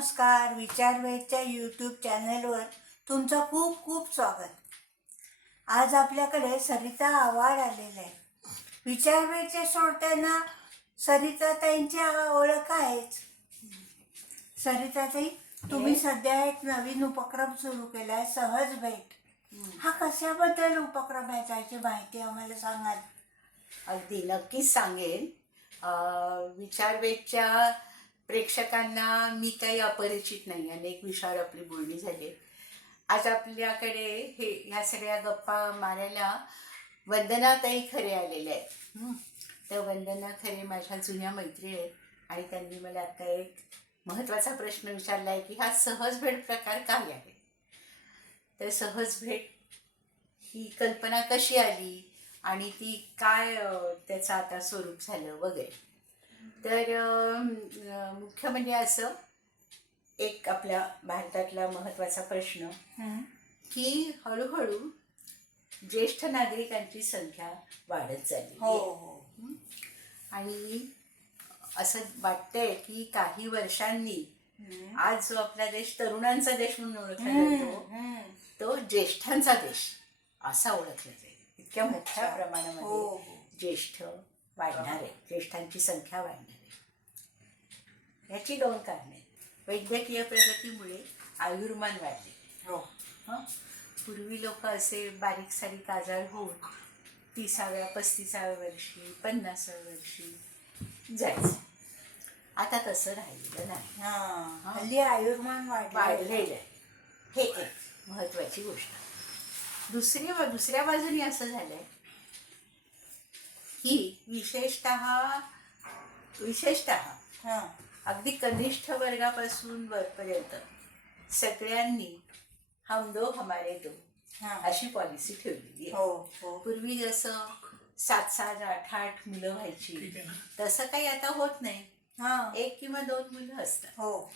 नमस्कार विचारवेदच्या यूट्यूब चॅनलवर तुमचं खूप खूप स्वागत. आज आपल्याकडे सरिता आव्हाड आलेले आहे विचारवेदच्या श्रोत्यांना सरिताताईंची ओळख आहेच. सरिताताई तुम्ही सध्या एक नवीन उपक्रम सुरू केला आहे सहज भेट. हा कशाबद्दल उपक्रम आहे? त्याची माहिती आम्हाला सांगाल? अगदी नक्कीच सांगेन. विचारवेदच्या प्रेक्षकांना मी काही अपरिचित नाही अनेक विषयावर आपली बोलणी झाली आज आपल्याकडे हे ह्या सगळ्या गप्पा मारायला वंदनाताई खरे आलेले आहेत. तर वंदना खरे माझ्या जुन्या मैत्री आहेत आणि त्यांनी मला आता एक महत्त्वाचा प्रश्न विचारला आहे की हा सहज भेट प्रकार काय आहे? तर सहज भेट ही कल्पना कशी आली आणि ती काय त्याचं आता स्वरूप झालं वगैरे? तर मुख्य म्हणजे असं एक आपल्या भारतातला महत्त्वाचा प्रश्न की हळूहळू ज्येष्ठ नागरिकांची संख्या वाढत चालली हो. हो आणि असं वाटतंय की काही वर्षांनी. आज जो आपला देश तरुणांचा देश म्हणून ओळखला जातो. तो ज्येष्ठांचा देश असा ओळखला जाईल इतक्या मोठ्या. प्रमाणामध्ये हो हो ज्येष्ठ वाढणार आहे ज्येष्ठांची संख्या वाढणार. आहे याची दोन कारणे आहेत. वैद्यकीय प्रगतीमुळे आयुर्मान वाढले. हो. हं? पूर्वी लोक असे बारीक सारीक आजार होऊन तिसाव्या पस्तीसाव्या वर्षी पन्नासाव्या वर्षी जायचे. आता तसं राहिलेलं नाही. हा. हल्ली आयुर्मान वाढलं वाढलेलं आहे. हे एक महत्वाची गोष्ट. दुसरी दुसऱ्या बाजूने असं झालंय की विशेषत विशेषत हा अगदी कनिष्ठ वर्गापासून वरपर्यंत सगळ्यांनी हम दो हमारे दो हा. अशी पॉलिसी ठेवलेली आहे. हो हो. पूर्वी जसं सात सात आठ आठ मुलं व्हायची तसं काही आता होत नाही. हा. एक किंवा दोन मुलं असतात. हो.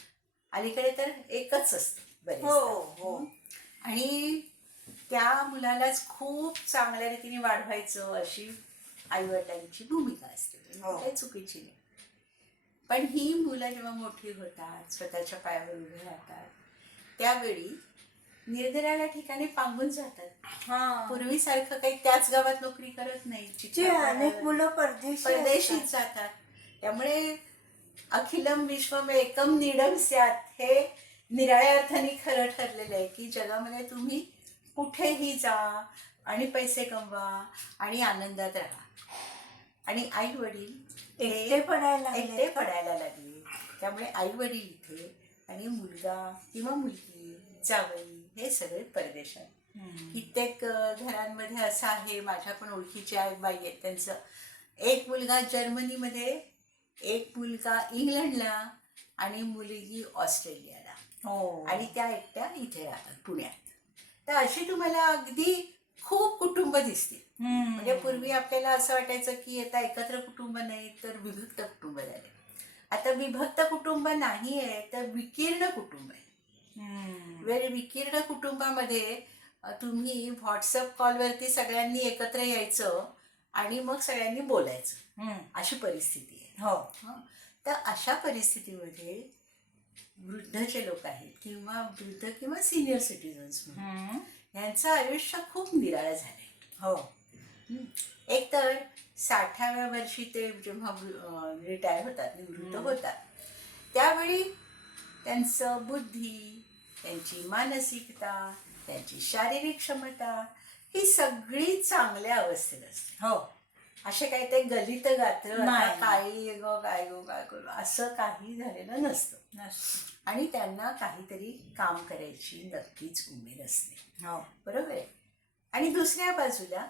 अलीकडे तर एकच असतं हो. हो? आणि त्या मुलालाच खूप चांगल्या रीतीने वाढवायचं अशी आईवडिलांची भूमिका असते. हो. काही चुकीची नाही. पण ही मुलं जेव्हा मोठी होतात स्वतःच्या पायावर उभी राहतात त्यावेळी निरनिराळ्या ठिकाणी पांगून जातात. हा. पूर्वीसारखं काही त्याच गावात नोकरी करत नाही जे अनेक मुलं परदेशी असतात. जातात. त्यामुळे अखिलम विश्वम एकम निडम स्यात हे निराळ्या अर्थाने खरं ठरलेलं आहे की जगामध्ये तुम्ही कुठेही जा आणि पैसे कमवा आणि आनंदात राहा. आणि आई वडील एकटे पडायला एकटे पडायला लागले. त्यामुळे आई वडील इथे आणि मुलगा किंवा मुलगी जावई हे सगळे परदेशात. कित्येक घरांमध्ये असं आहे माझ्या पण ओळखीच्या आहेत बाई आहेत. त्यांचं एक मुलगा जर्मनीमध्ये एक मुलगा इंग्लंडला आणि मुलगी ऑस्ट्रेलियाला. हो. आणि त्या एकट्या इथे राहतात पुण्यात. तर अशी तुम्हाला अगदी खूप कुटुंब दिसतील. म्हणजे पूर्वी आपल्याला असं वाटायचं की आता एकत्र कुटुंब नाही तर विभक्त कुटुंब झाले आता विभक्त कुटुंब नाही आहे तर विकीर्ण कुटुंब आहे. वेळ विकीर्ण कुटुंबामध्ये तुम्ही व्हॉट्सअप कॉलवरती सगळ्यांनी एकत्र यायचं आणि मग सगळ्यांनी बोलायचं. अशी परिस्थिती आहे हो. तर अशा परिस्थितीमध्ये वृद्ध जे लोक आहेत किंवा वृद्ध किंवा सिनियर सिटीजन्स. यांचं आयुष्य खूप निराळं झालंय हो एक तर साठाव्या वर्षी ते जेव्हा रिटायर होतात निवृत्त. होतात त्यावेळी त्यांचं बुद्धी त्यांची मानसिकता त्यांची शारीरिक क्षमता ही सगळी चांगल्या अवस्थेत असते. हो. असे काही ते गलित गात्र काही गो काय गो काय करू असं काही झालेलं नसतं. नसतं. आणि त्यांना काहीतरी काम करायची नक्कीच उमेद असते. हो. बरोबर आहे? आणि दुसऱ्या बाजूला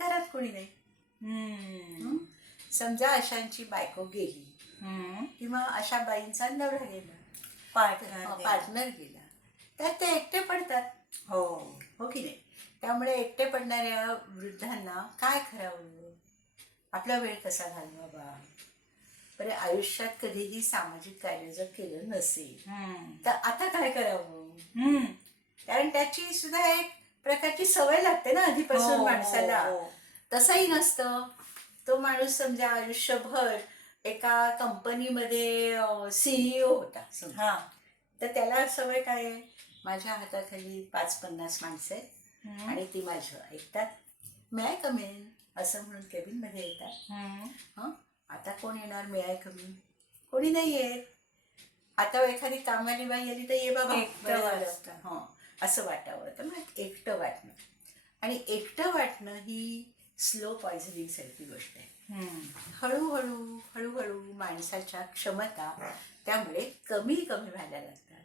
घरात कोणी नाही. हम्म. हं? समजा अशांची बायको गेली. हम्म. किंवा अशा बाईंचा नवरा गेला. पार्टनर पार्टनर गेला. तर ते एकटे पडतात. हो. हो की नाही? त्यामुळे एकटे पडणाऱ्या वृद्धांना काय करावं? आपला वेळ कसा घालवावा? बरे आयुष्यात कधीही सामाजिक कार्य जर केलं नसेल हम्म. तर आता काय करावं? हम्म. कारण त्याची सुद्धा एक प्रकारची सवय लागते ना आधीपासून हो, माणसाला. हो, हो. तसंही नसतं. तो माणूस समजा आयुष्यभर एका कंपनीमध्ये सीईओ होता समजा. हा. तर त्याला सवय काय आहे? माझ्या हाताखाली पाच पन्नास माणसं आहेत. आणि ती माझं ऐकतात. मे आय कमेन असं म्हणून केबिनमध्ये येतात. हम्म. हं? आता कोण येणार? मे आय कमी. कोणी नाही येत आता एखादी कामवाली बाई आली तर ये बाबा. असं वाटावं तर मग एकटं वाटणं आणि एकटं वाटणं ही स्लो पॉयझनिंग सारखी गोष्ट आहे. हळूहळू हळूहळू माणसाच्या क्षमता त्यामुळे कमी कमी व्हायला लागतात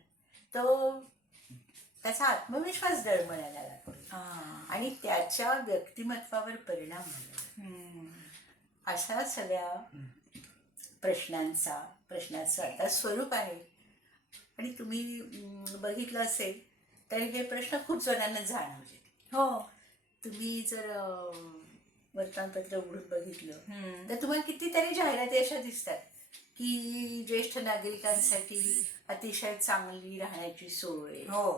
तो त्याचा आत्मविश्वास डळमळायला लागतो हा. आणि त्याच्या व्यक्तिमत्वावर परिणाम. हम्म. अशा सगळ्या प्रश्नांचा प्रश्नाचं आता स्वरूप आहे आणि तुम्ही बघितलं असेल तर हे प्रश्न खूप जणांना जाणवले हो तुम्ही जर वर्तमानपत्र उघडून बघितलं. तर तुम्हाला कितीतरी जाहिराती अशा दिसतात की ज्येष्ठ नागरिकांसाठी अतिशय चांगली राहण्याची सोय हो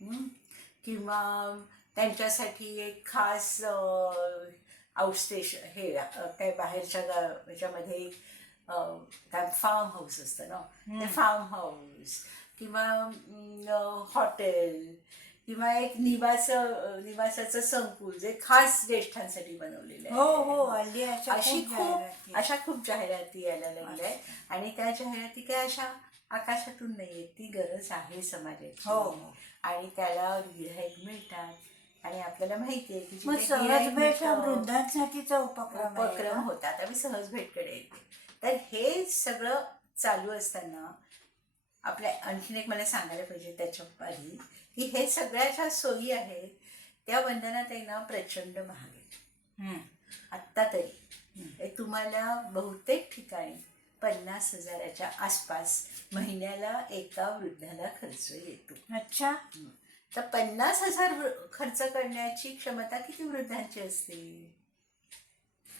हं? किंवा त्यांच्यासाठी एक खास आउटस्टेशन हे काय बाहेरच्या ह्याच्यामध्ये अ, काय फार्म हाऊस असतं ना ते. फार्म हाऊस किंवा हॉटेल किंवा एक निवास निवासाचं संकुल जे खास ज्येष्ठांसाठी बनवलेलं आहे. हो हो हल्ली अशा अशी खूप. अशा खूप जाहिराती यायला लागल्या आहेत. आणि त्या जाहिराती काय अशा आकाशातून नाही आहेत ती गरज आहे समाजाची. हो. आणि त्याला गिऱ्हाईक मिळतात. आणि आपल्याला माहिती आहे की सहज भेट हा वृद्धांसाठीचा उपक्रम उपक्रम? होतात आम्ही सहज भेटकडे येते. तर हे सगळं चालू असताना आपल्या आणखीन एक मला सांगायला पाहिजे त्याच्या आधी की हे सगळ्या ज्या सोयी आहेत त्या वंदनात आहे ना प्रचंड महाग आहेत. आत्ता तरी. हे तुम्हाला बहुतेक ठिकाणी पन्नास हजाराच्या आसपास महिन्याला एका वृद्धाला खर्च येतो. अच्छा. तर पन्नास हजार खर्च करण्याची क्षमता किती वृद्धांची असते?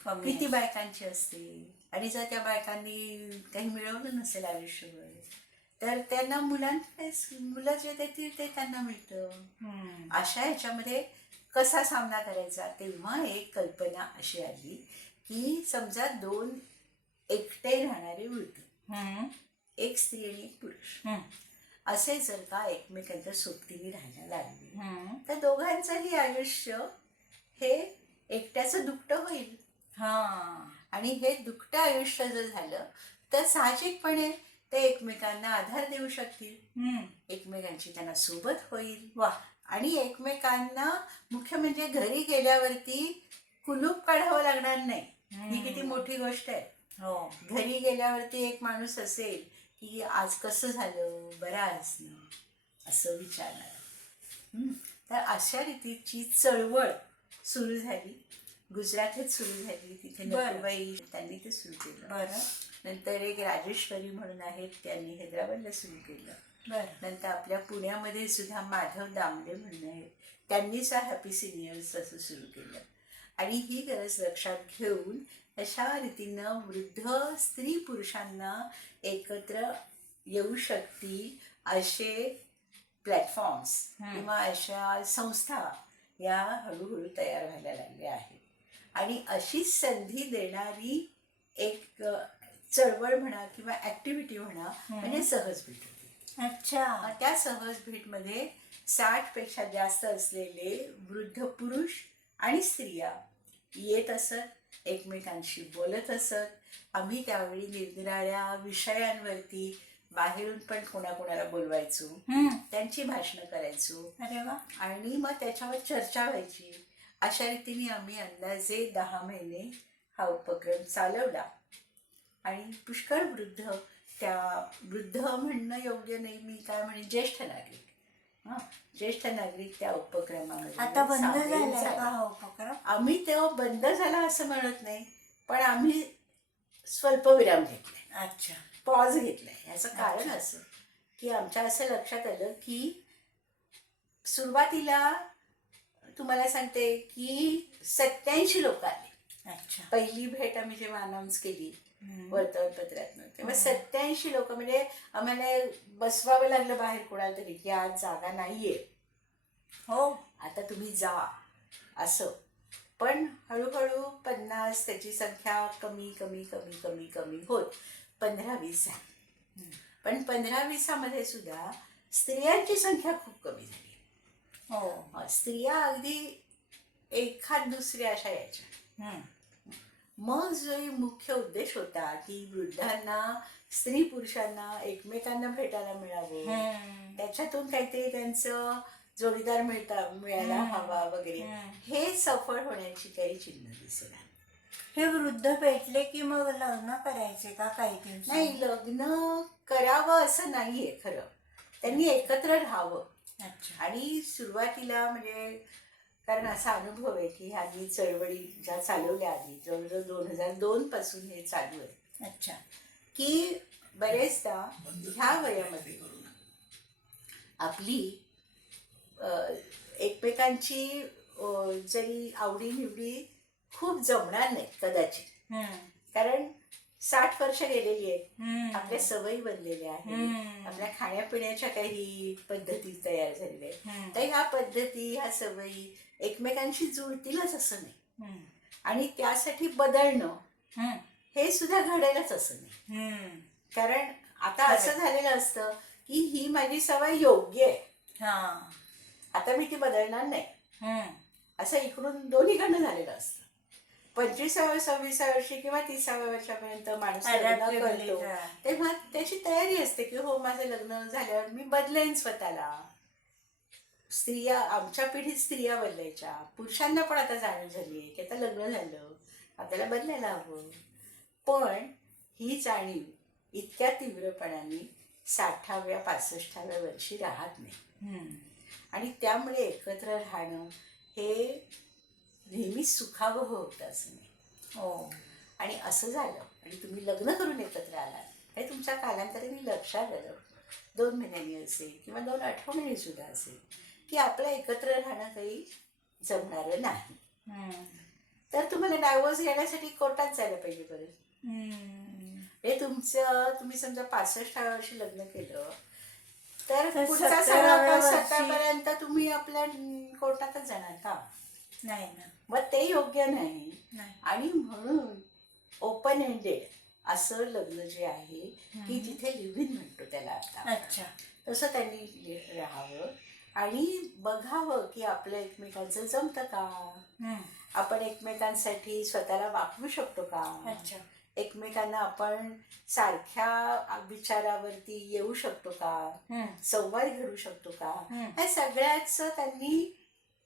किती बायकांची असते? आणि जर त्या बायकांनी काही मिळवलं नसेल आयुष्यभर तर त्यांना मुलांकडे मुलं जे देतील ते त्यांना मिळतं. अशा ह्याच्यामध्ये कसा सामना करायचा तेव्हा एक कल्पना अशी आली की समजा दोन एकटे राहणारे वृद्ध. एक स्त्री आणि एक पुरुष. असे जर का एकमेकांच्या सोबतीने राहायला लागले. तर दोघांचंही आयुष्य हे एकट्याचं दुकटं होईल हा आणि हे दुकटं आयुष्य जर झालं तर साहजिकपणे ते एकमेकांना आधार देऊ शकतील. एकमेकांची त्यांना सोबत होईल. वा. आणि एकमेकांना मुख्य म्हणजे घरी गेल्यावरती कुलूप काढावं लागणार नाही. ही किती मोठी गोष्ट आहे. हो. घरी गेल्यावरती एक माणूस असेल की आज कसं झालं? बरा ना. असं विचारणार. तर अशा रीतीची चळवळ सुरू झाली. गुजरातच सुरू झाली तिथे. नटूबाई त्यांनी ते सुरू केलं. बरं. नंतर एक राजेश्वरी म्हणून आहेत त्यांनी हैदराबादला सुरू केलं. बरं. नंतर आपल्या पुण्यामध्ये सुद्धा माधव दामले म्हणून आहेत त्यांनी सुद्धा हॅपी सिनियर्स असं सुरू केलं. आणि ही गरज लक्षात घेऊन अशा रीतीनं वृद्ध स्त्री पुरुषांना एकत्र येऊ शकतील असे प्लॅटफॉर्म्स. किंवा अशा संस्था या हळूहळू तयार व्हायला लागल्या आहेत. आणि अशी संधी देणारी एक चळवळ म्हणा किंवा ऍक्टिव्हिटी म्हणा म्हणजे सहज भेट होती. अच्छा. त्या सहज भेटमध्ये साठपेक्षा जास्त असलेले वृद्ध पुरुष आणि स्त्रिया येत असत एकमेकांशी बोलत असत. आम्ही त्यावेळी निरनिराळ्या विषयांवरती बाहेरून पण कोणाकोणाला बोलवायचो. त्यांची भाषणं करायचो अरे वा. आणि मग त्याच्यावर चर्चा व्हायची. अशा रीतीने आम्ही अंदाजे दहा महिने हा उपक्रम चालवला. आणि पुष्कळ वृद्ध त्या वृद्ध म्हणणं योग्य नाही मी काय म्हणे ज्येष्ठ नागरिक. हां ज्येष्ठ नागरिक त्या उपक्रमामध्ये आता बंद सामील झाले. का हा उपक्रम? आम्ही तेव्हा बंद झाला असं म्हणत नाही पण आम्ही स्वल्पविराम घेतलाय. अच्छा. पॉज घेतलाय. याचं कारण असं की आमच्या असं लक्षात आलं की सुरुवातीला तुम्हाला सांगते की सत्याऐंशी लोक आले. अच्छा. पहिली भेट आम्ही जेव्हा अनाऊन्स केली हम्म. वर्तमानपत्रातनं तेव्हा हम्म. सत्याऐंशी लोक म्हणजे आम्हाला बसवावं लागलं बाहेर कोणाला तरी की आज जागा नाहीये. हो. आता तुम्ही जा. असं. पण हळूहळू पन्नास त्याची संख्या कमी कमी कमी कमी कमी होत. पंधरा वीस झाली. पण पंधरा वीसामध्ये सुद्धा स्त्रियांची संख्या खूप कमी झाली. हो स्त्रिया अगदी एखाद दुसऱ्या अशा हम्म. मग जो मुख्य उद्देश होता की वृद्धांना स्त्री पुरुषांना एकमेकांना भेटायला मिळावं. त्याच्यातून काहीतरी त्यांचं जोडीदार मिळता मिळायला. हवा वगैरे. हे सफळ होण्याची काही चिन्ह दिसेना हे वृद्ध भेटले की मग लग्न करायचे का काही नाही लग्न करावं असं नाहीये खरं त्यांनी एकत्र राहावं आणि सुरुवातीला म्हणजे कारण असा अनुभव आहे की ह्यांनी चळवळी ज्या चालवल्या आधी जवळजवळ दोन हजार दोन पासून हे चालू आहे. अच्छा. की बरेचदा ह्या वयामध्ये आपली एकमेकांची जरी आवडीनिवडी खूप जमणार नाही कदाचित. हम्म. कारण साठ वर्ष गेलेली हम्म. आपल्या सवयी बनलेल्या आहेत. आपल्या खाण्यापिण्याच्या काही पद्धती तयार झालेल्या आहेत. तर ह्या पद्धती ह्या सवयी एकमेकांशी जुळतीलच असं नाही. आणि त्यासाठी बदलणं. हे सुद्धा घडेलच असं नाही. कारण आता असं झालेलं असतं की ही माझी सवय योग्य आहे हा आता मी ती बदलणार नाही. असं इकडून दोन्हीकडनं झालेलं असतं पंचवीसाव्या सव्वीसाव्या वर्षी किंवा तिसाव्या वर्षापर्यंत माणूस लग्न करतो. तेव्हा त्याची तयारी असते की हो माझं लग्न झाल्यावर मी बदलेन स्वतःला. स्त्रिया आमच्या पिढीत स्त्रिया बदलायच्या. पुरुषांना पण आता जाणीव झाली आहे की आता लग्न झालं. आपल्याला बदलायला हवं. पण ही जाणीव इतक्या तीव्रपणाने साठाव्या पासष्टाव्या वर्षी राहत नाही. आणि त्यामुळे एकत्र राहणं हे नेहमी सुखावं होतं असं नाही हो. आणि असं झालं. आणि तुम्ही लग्न करून एकत्र आलात. हे तुमच्या कालांतराने लक्षात आलं. दोन महिन्यांनी असेल किंवा दोन आठवड्यांनी सुद्धा असेल की आपलं एकत्र राहणं काही जमणारं नाही. तर तुम्हाला डायव्होर्स घेण्यासाठी कोर्टात जायला पाहिजे परत हम्म. हे तुमचं तुम्ही समजा पासष्टाव्या वर्षी लग्न केलं तर तर पुढचा सत्तराव्या सगळा वर्षी- सत्तापर्यंत तुम्ही आपल्या कोर्टातच जाणार का? नाही ना. मग ते योग्य नाही. नाही. आणि म्हणून ओपन एंडेड असं लग्न जे आहे की. जिथे लिव्हिन म्हणतो त्याला आता अच्छा. तसं त्यांनी राहावं. आणि बघावं की आपलं एकमेकांचं जमतं का. आपण एकमेकांसाठी स्वतःला वापरू शकतो का? अच्छा. एकमेकांना आपण सारख्या विचारावरती येऊ शकतो का. संवाद घडू शकतो का? हम्म. हे सगळ्याचं त्यांनी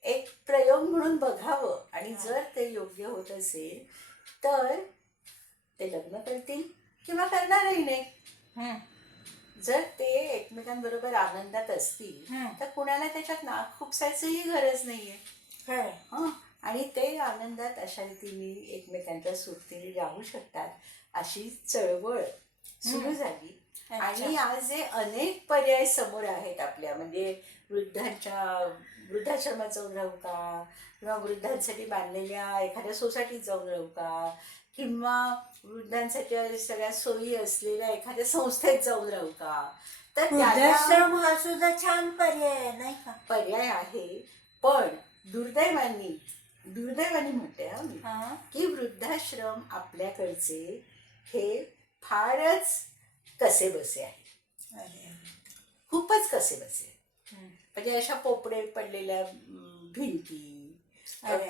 एक प्रयोग म्हणून बघावं आणि. जर ते योग्य होत असेल तर ते लग्न करतील किंवा करणारही नाही. जर ते एकमेकांबरोबर आनंदात असतील. तर कुणाला त्याच्यात नाक खुपसायचंही गरज नाहीये. हं आणि ते आनंदात अशा रीतीने एकमेकांच्या सोबती राहू शकतात अशी चळवळ सुरू. झाली. आणि आज जे अनेक पर्याय समोर आहेत आपल्या. म्हणजे वृद्धांच्या वृद्धाश्रमात जाऊन राहू का? किंवा वृद्धांसाठी बांधलेल्या एखाद्या सोसायटीत जाऊन राहू का? किंवा वृद्धांसाठी सगळ्या सोयी असलेल्या एखाद्या संस्थेत जाऊन राहू का? तर वृद्धाश्रम हा सुद्धा छान पर्याय आहे नाही का? पर्याय आहे. पण दुर्दैवानी दुर्दैवानी म्हणते हा मी हा. की वृद्धाश्रम आपल्याकडचे हे फारच कसे बसे आहे. खूपच कसे बसे. म्हणजे अशा पोपडे पडलेल्या भिंती.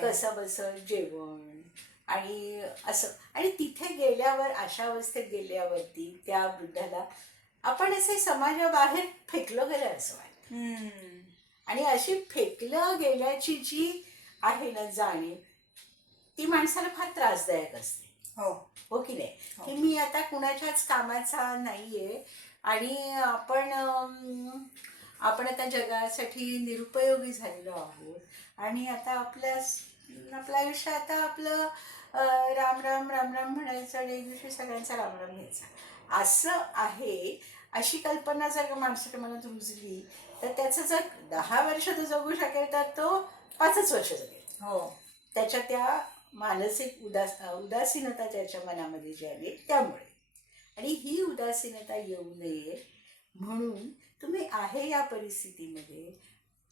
कसं बस जेवण आणि असं आणि तिथे गेल्यावर अशा अवस्थेत गेल्यावरती त्या वृद्धाला आपण असे समाजाबाहेर फेकलं गेलं असं वाटतं. आणि अशी फेकलं गेल्याची जी आहे ना जाणीव ती माणसाला फार त्रासदायक असते हो. हो की नाही? हो. की मी आता कुणाच्याच कामाचा नाहीये आणि आपण आपण आता जगासाठी निरुपयोगी झालेलो आहोत. आणि आता आपल्या आपलं आयुष्य आता आपलं राम राम राम राम म्हणायचं आणि एक दिवशी सगळ्यांचा राम राम घ्यायचा. असं आहे अशी कल्पना जर माणसाच्या मनात रुजली तर त्याचं जर दहा वर्ष तो जगू शकेल तर तो पाचच वर्ष जगेल. हो. त्याच्या त्या मानसिक उदास उदासीनता त्याच्या मनामध्ये जी आली त्यामुळे. आणि ही उदासीनता येऊ नये म्हणून तुम्ही आहे या परिस्थितीमध्ये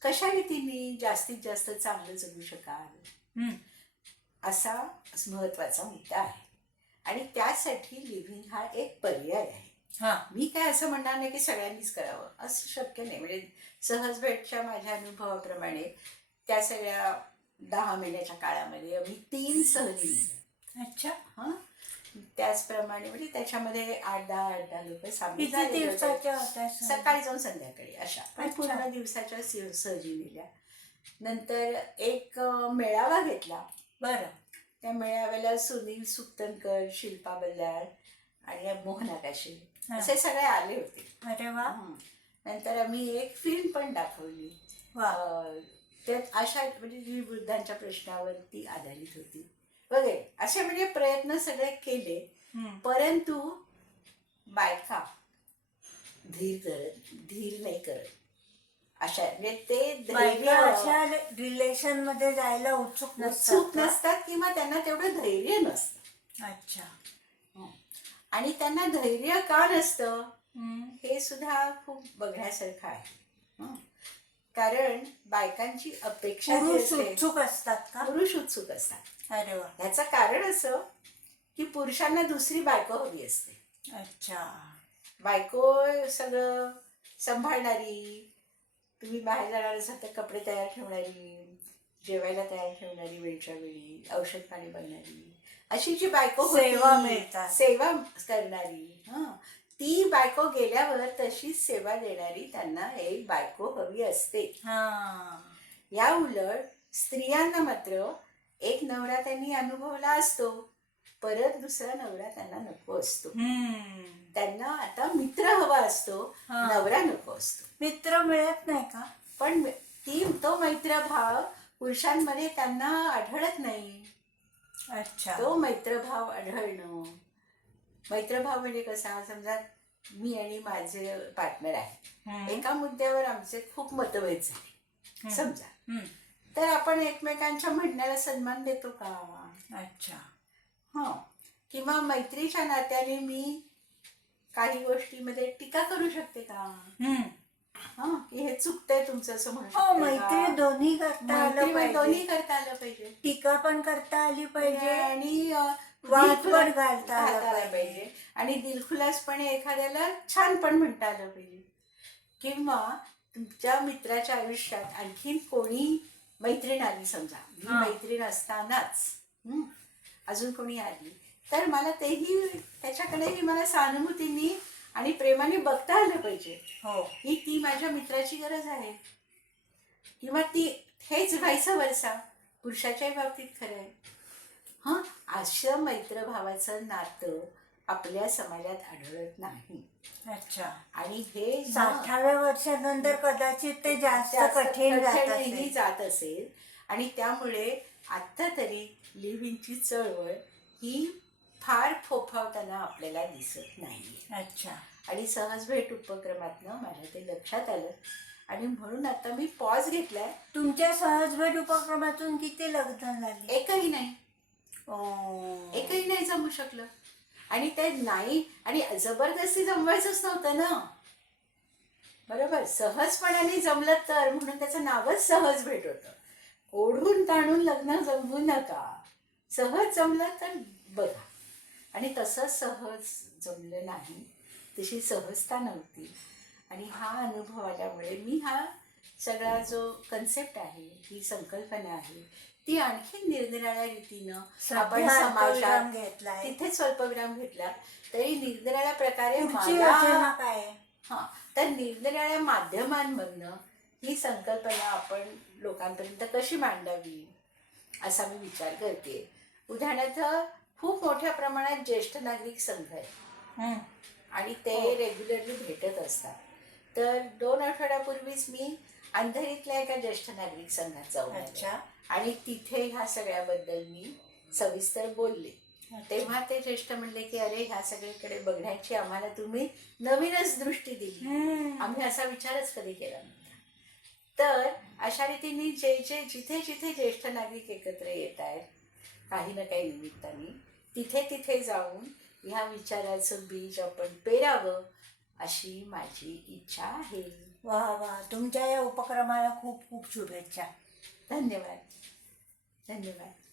कशा रीतीने जास्तीत जास्त चांगलं जगू शकाल. असा महत्त्वाचा मुद्दा आहे. आणि त्यासाठी लिव्हिंग हा एक पर्याय आहे. हा. मी काय असं म्हणणार नाही की सगळ्यांनीच करावं. असं शक्य नाही. म्हणजे सहज भेटच्या माझ्या अनुभवाप्रमाणे त्या सगळ्या दहा महिन्याच्या काळामध्ये आम्ही तीन सहली. अच्छा. हं? त्याचप्रमाणे म्हणजे त्याच्यामध्ये आठ दहा आठ दहा लोक सामील होते. सकाळी जाऊन संध्याकाळी अशा. पण अच्छा. पूर्ण दिवसाच्या स- सहली लिहिल्या नंतर एक अं, मेळावा घेतला. बरं. त्या मेळाव्याला सुनील सुक्तनकर शिल्पा बल्लाळ आणि मोहन आकाशे हा. असे सगळे आले होते. अरे वा. हं. नंतर आम्ही एक फिल्म पण दाखवली. वा. अं, त्यात अशा म्हणजे जी वृद्धांच्या प्रश्नावरती आधारित होती. वगैरे असे म्हणजे प्रयत्न सगळे केले. परंतु बायका धीर करत धीर नाही करत. अशा म्हणजे ते धैर्य अशा रिलेशनमध्ये जायला उत्सुक उत्सुक नसतात किंवा त्यांना तेवढं धैर्य नसतं. अच्छा. आणि त्यांना धैर्य का नसतं. हे सुद्धा खूप बघण्यासारखं आहे. कारण बायकांची अपेक्षा जी पुरुष असते उत्सुक असतात का? पुरुष उत्सुक असतात. अरे वा. ह्याचं कारण असं की पुरुषांना दुसरी बायको हवी असते. अच्छा. बायको सगळं सांभाळणारी तुम्ही बाहेर जाणार असाल तर कपडे तयार ठेवणारी जेवायला तयार ठेवणारी वेळच्या वेळी औषध पाणी बनणारी अशी जी बायको होती, सेवा मिळतात. सेवा करणारी हं. ती बायको गेल्यावर तशीच सेवा देणारी त्यांना एक बायको हवी असते. हा. या उलट स्त्रियांना मात्र एक नवरा त्यांनी अनुभवला असतो परत दुसरा नवरा त्यांना नको असतो. त्यांना आता मित्र हवा असतो. नवरा नको असतो. मित्र मिळत नाही का? पण ती तो मैत्रभाव पुरुषांमध्ये त्यांना आढळत नाही. अच्छा. तो मैत्रभाव आढळणं मैत्रभाव म्हणजे कसा समजा मी आणि माझे पार्टनर आहे. एका मुद्द्यावर आमचे खूप मतभेद झाले. समजा. तर आपण एकमेकांच्या म्हणण्याला सन्मान देतो का अच्छा हा किंवा मैत्रीच्या नात्याने मी काही गोष्टीमध्ये टीका करू शकते का. हा की हे चुकतंय तुमचं असं म्हणू हो मैत्री? दोन्ही करता दोन्ही करता आलं पाहिजे टीका पण करता आली पाहिजे आणि घालता आलं पाहिजे. पाहिजे. आणि दिलखुलासपणे एखाद्याला छान पण म्हणता आलं पाहिजे. किंवा तुमच्या मित्राच्या आयुष्यात आणखीन कोणी मैत्रीण आली समजा. मी हा. मैत्रीण असतानाच हं, अजून कोणी आली. तर मला तेही त्याच्याकडेही मला सहानुभूतीने आणि प्रेमाने बघता आलं पाहिजे. हो. ही ती माझ्या मित्राची गरज आहे. किंवा ती हेच व्हायचं वरसा पुरुषाच्याही बाबतीत खरं आहे. हां असं मैत्रभावाचं नातं आपल्या समाजात आढळत नाही. अच्छा. आणि हे साठाव्या वर्षानंतर कदाचित ते जास्त कठीण जात कठीणही असेल. जात असेल. आणि त्यामुळे आत्ता तरी लिव्हिंगची चळवळ ही फार फोफावताना आपल्याला दिसत नाही अच्छा. आणि सहज भेट उपक्रमातनं माझ्या ते लक्षात आलं. आणि म्हणून आता मी पॉज घेतलाय. तुमच्या सहज भेट उपक्रमातून किती लग्न झाले? एकही नाही. एकही नाही जमू शकलं. आणि ते नाही आणि जबरदस्ती जमवायचंच नव्हतं ना. बरोबर? सहजपणाने जमलं तर म्हणून त्याचं नावच सहज भेट होतं ओढून ताणून लग्न जमवू नका. सहज जमलं तर बघा. आणि तसं सहज जमलं नाही तशी सहजता नव्हती. आणि हा अनुभव आल्यामुळे मी हा सगळा जो कन्सेप्ट आहे ही संकल्पना आहे ती आणखी निरनिराळ्या रीतीनं आपण समाजात घेतलाय तिथे स्वल्पविराम घेतला तरी निरनिराळ्या प्रकारे काय? हा तर निरनिराळ्या माध्यमांमधनं ही संकल्पना आपण लोकांपर्यंत कशी मांडावी असा मी विचार करते उदाहरणार्थ खूप मोठ्या प्रमाणात ज्येष्ठ नागरिक संघ आहे. आणि ते हो. रेग्युलरली भेटत असतात तर दोन आठवड्यापूर्वीच मी अंधेरीतल्या एका ज्येष्ठ नागरिक संघात जाऊन आणि तिथे ह्या सगळ्याबद्दल मी सविस्तर बोलले. तेव्हा ते ज्येष्ठ म्हणले की अरे ह्या सगळीकडे बघण्याची आम्हाला तुम्ही नवीनच दृष्टी दिली. आम्ही असा विचारच कधी केला नव्हता. तर अशा रीतीने जे जे जिथे जिथे ज्येष्ठ नागरिक एकत्र येत आहेत काही ना काही निमित्ताने तिथे तिथे जाऊन ह्या विचाराचं बीज आपण पेरावं अशी माझी इच्छा आहे. वा वा. तुमच्या या उपक्रमाला खूप खूप शुभेच्छा. धन्यवाद. धन्यवाद.